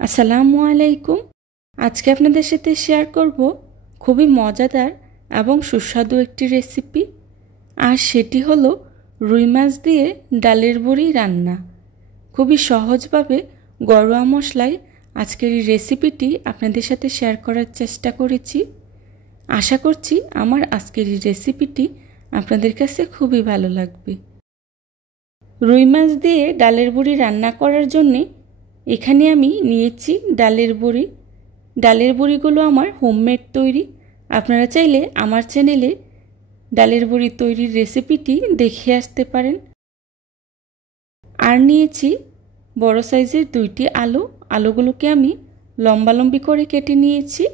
আসসালামু আলাইকুম। আজকে আপনাদের সাথে শেয়ার করব খুবই মজাদার এবং সুস্বাদু একটি রেসিপি, আর সেটি হলো রুই মাছ দিয়ে ডালের বড়ি রান্না। খুবই সহজভাবে ঘরোয়া মশলায় আজকের এই রেসিপিটি আপনাদের সাথে শেয়ার করার চেষ্টা করেছি। আশা করছি আমার আজকের এই রেসিপিটি আপনাদের কাছে খুবই ভালো লাগবে। রুই মাছ দিয়ে ডালের বড়ি রান্না করার জন্যে এখানে আমি নিয়েছি ডালের বড়ি। ডালের বড়িগুলো আমার হোমমেড তৈরি। আপনারা চাইলে আমার চ্যানেলে ডালের বড়ি তৈরির রেসিপিটি দেখে আসতে পারেন। আর নিয়েছি বড় সাইজের 2টি আলু। আলুগুলোকে আমি লম্বালম্বি করে কেটে নিয়েছি।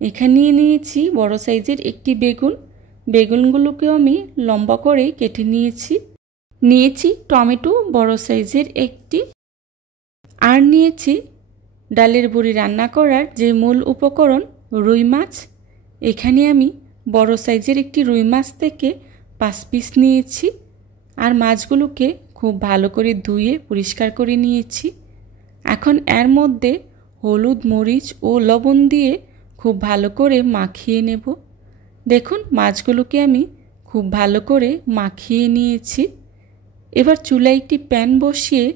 এখানে নিয়েছি বড় সাইজের একটি বেগুন। বেগুনগুলোকেও আমি লম্বা করে কেটে নিয়েছি। নিয়েছি টমেটো বড় সাইজের একটি। আর নিয়েছি ডালের বড়ি রান্না করার যে মূল উপকরণ রুই মাছ। এখানে আমি বড় সাইজের একটি রুই মাছ থেকে 5 পিস নিয়েছি। আর মাছগুলোকে খুব ভালো করে ধুয়ে পরিষ্কার করে নিয়েছি। এখন এর মধ্যে হলুদ, মরিচ ও লবণ দিয়ে খুব ভালো করে মাখিয়ে নেব। দেখুন মাছগুলোকে আমি খুব ভালো করে মাখিয়ে নিয়েছি। এবার চুলায় একটি প্যান বসিয়ে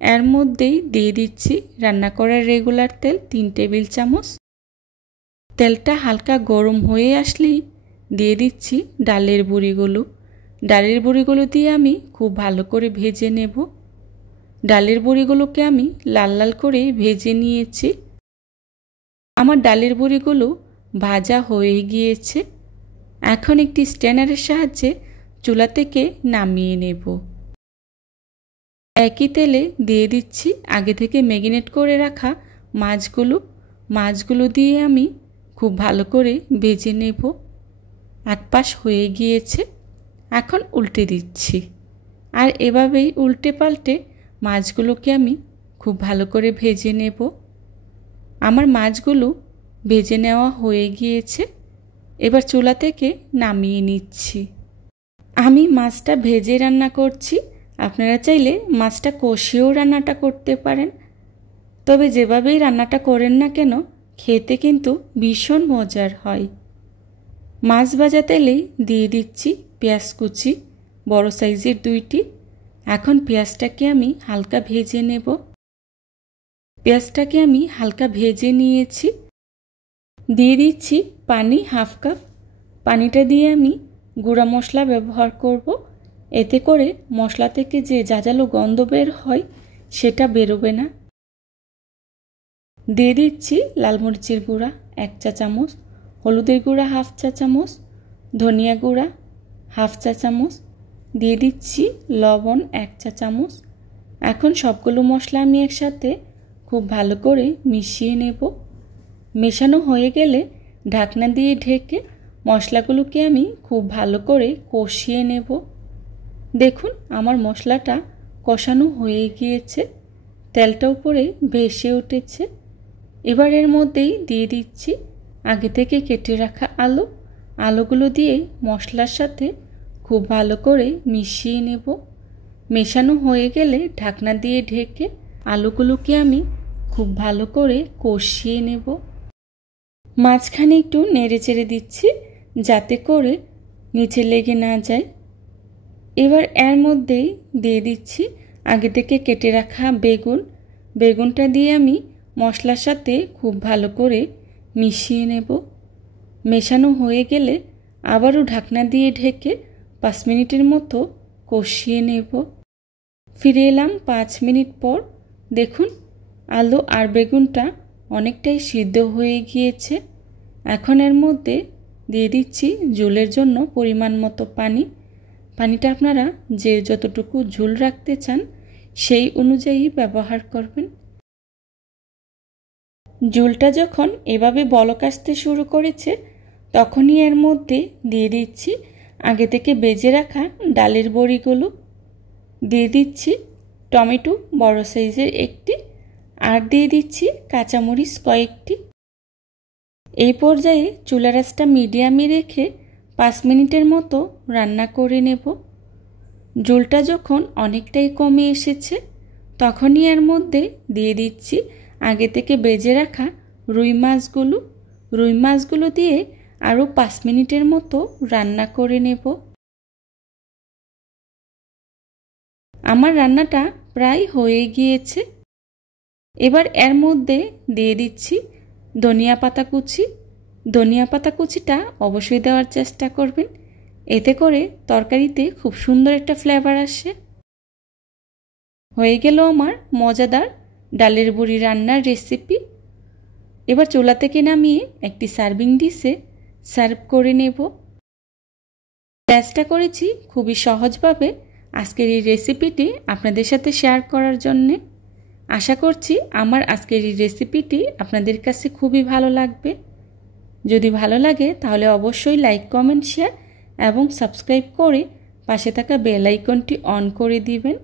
এর মধ্যেই দিয়ে দিচ্ছি রান্না করার রেগুলার তেল 3 টেবিল চামচ। তেলটা হালকা গরম হয়ে আসলেই দিয়ে দিচ্ছি ডালের বড়িগুলো। ডালের বড়িগুলো দিয়ে আমি খুব ভালো করে ভেজে নেব। ডালের বড়িগুলোকে আমি লাল লাল করে ভেজে নিয়েছি। আমার ডালের বড়িগুলো ভাজা হয়ে গিয়েছে। এখন একটি স্ট্যানারের সাহায্যে চুলা থেকে নামিয়ে নেব। একই তেলে দিয়ে দিচ্ছি আগে থেকে ম্যারিনেট করে রাখা মাছগুলো দিয়ে আমি খুব ভালো করে ভেজে নেব। এক পাশ হয়ে গিয়েছে, এখন উল্টে দিচ্ছি। আর এভাবেই উল্টে পাল্টে মাছগুলোকে আমি খুব ভালো করে ভেজে নেব। আমার মাছগুলো ভেজে নেওয়া হয়ে গিয়েছে। এবার চুলা থেকে নামিয়ে নিচ্ছি। আমি মাছটা ভেজে রান্না করছি। আপনারা চাইলে মাছটা কষিয়েও রান্নাটা করতে পারেন। তবে যেভাবেই রান্নাটা করেন না কেন খেতে কিন্তু ভীষণ মজার হয়। মাছ ভাজা তেলেই দিয়ে দিচ্ছি পেঁয়াজ কুচি বড় সাইজের 2টি। এখন পেঁয়াজটাকে আমি হালকা ভেজে নেব। পেঁয়াজটাকে আমি হালকা ভেজে নিয়েছি। দিয়ে দিচ্ছি পানি 1/2 কাপ। পানিটা দিয়ে আমি গুঁড়া মশলা ব্যবহার করব। এতে করে মশলা থেকে যে ঝাঁঝালো গন্ধ বের হয় সেটা বেরোবে না। দিয়ে দিচ্ছি লাল মরিচের গুঁড়া 1 চা চামচ, হলুদের গুঁড়া 1/2 চা চামচ, ধনিয়া গুঁড়া 1/2 চা চামচ, দিয়ে দিচ্ছি লবণ 1 চা চামচ। এখন সবগুলো মশলা আমি একসাথে খুব ভালো করে মিশিয়ে নেব। মেশানো হয়ে গেলে ঢাকনা দিয়ে ঢেকে মশলাগুলোকে আমি খুব ভালো করে কষিয়ে নেব। দেখুন আমার মশলাটা কষানো হয়ে গিয়েছে, তেলটা উপরে ভেসে উঠেছে। এবার এর মধ্যেই দিয়ে দিচ্ছি আগে থেকে কেটে রাখা আলুগুলো দিয়ে মশলার সাথে খুব ভালো করে মিশিয়ে নেব। মেশানো হয়ে গেলে ঢাকনা দিয়ে ঢেকে আলুগুলোকে আমি খুব ভালো করে কষিয়ে নেব। মাঝখানে একটু নেড়ে চেড়ে দিচ্ছি যাতে করে নিচে লেগে না যায়। এবার এর মধ্যেই দিয়ে দিচ্ছি আগে থেকে কেটে রাখা বেগুনটা দিয়ে আমি মশলার সাথে খুব ভালো করে মিশিয়ে নেব। মেশানো হয়ে গেলে আবারও ঢাকনা দিয়ে ঢেকে 5 মিনিটের মতো কষিয়ে নেব। ফিরে এলাম 5 মিনিট পর। দেখুন আলু আর বেগুনটা অনেকটাই সিদ্ধ হয়ে গিয়েছে। এখন এর মধ্যে দিয়ে দিচ্ছি ঝোলের জন্য পরিমাণ মতো পানিটা আপনারা যে যতটুকু ঝোল রাখতে চান সেই অনুযায়ী ব্যবহার করবেন। ঝোলটা যখন এভাবে বলক আসতে শুরু করেছে তখনই এর মধ্যে দিয়ে দিচ্ছি আগে থেকে ভেজে রাখা ডালের বড়িগুলো। দিয়ে দিচ্ছি টমেটো বড় সাইজের একটি, আর দিয়ে দিচ্ছি কাঁচামরিচ কয়েকটি। এই পর্যায়ে চুলার আঁচটা মিডিয়ামে রেখে 5 মিনিটের মতো রান্না করে নেব। ঝোলটা যখন অনেকটাই কমে এসেছে তখনই এর মধ্যে দিয়ে দিচ্ছি আগে থেকে বেজে রাখা রুই মাছগুলো দিয়ে আরও 5 মিনিটের মতো রান্না করে নেব। আমার রান্নাটা প্রায় হয়ে গিয়েছে। এবার এর মধ্যে দিয়ে দিচ্ছি ধনিয়া পাতা কুচিটা অবশ্যই দেওয়ার চেষ্টা করবেন, এতে করে তরকারিতে খুব সুন্দর একটা ফ্লেভার আসে। হয়ে গেল আমার মজাদার ডালের বড়ি রান্নার রেসিপি। এবার চুলা থেকে নামিয়ে একটি সার্ভিং ডিশে সার্ভ করে নেব। চেষ্টা করেছি খুবই সহজভাবে আজকের এই রেসিপিটি আপনাদের সাথে শেয়ার করার জন্যে। আশা করছি আমার আজকের এই রেসিপিটি আপনাদের কাছে খুবই ভালো লাগবে। যদি ভালো লাগে তাহলে অবশ্যই লাইক, কমেন্ট, শেয়ার এবং সাবস্ক্রাইব করে পাশে থাকা বেল আইকনটি অন করে দিবেন,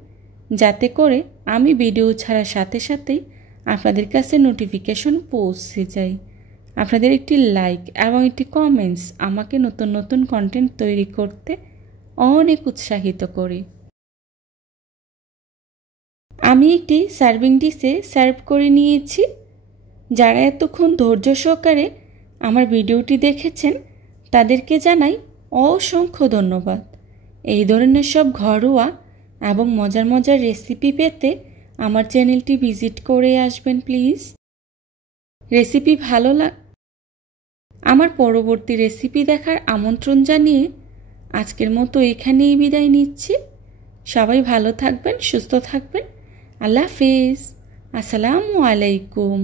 যাতে করে আমি ভিডিও ছাড়ার সাথে সাথেই আপনাদের কাছে নোটিফিকেশন পৌঁছে যায়। আপনাদের একটি লাইক এবং একটি কমেন্টস আমাকে নতুন নতুন কন্টেন্ট তৈরি করতে অনেক উৎসাহিত করে। আমি একটি সার্ভিং ডিশে সার্ভ করে নিয়েছি। যারা এতক্ষণ ধৈর্য সহকারে আমার ভিডিওটি দেখেছেন তাদেরকে জানাই অসংখ্য ধন্যবাদ। এই ধরনের সব ঘরোয়া এবং মজার মজার রেসিপি পেতে আমার চ্যানেলটি ভিজিট করে আসবেন প্লিজ। রেসিপি ভালো আমার পরবর্তী রেসিপি দেখার আমন্ত্রণ জানিয়ে আজকের মতো এখানেই বিদায় নিচ্ছি। সবাই ভালো থাকবেন, সুস্থ থাকবেন। আল্লাহ হাফেজ। আসসালামু আলাইকুম।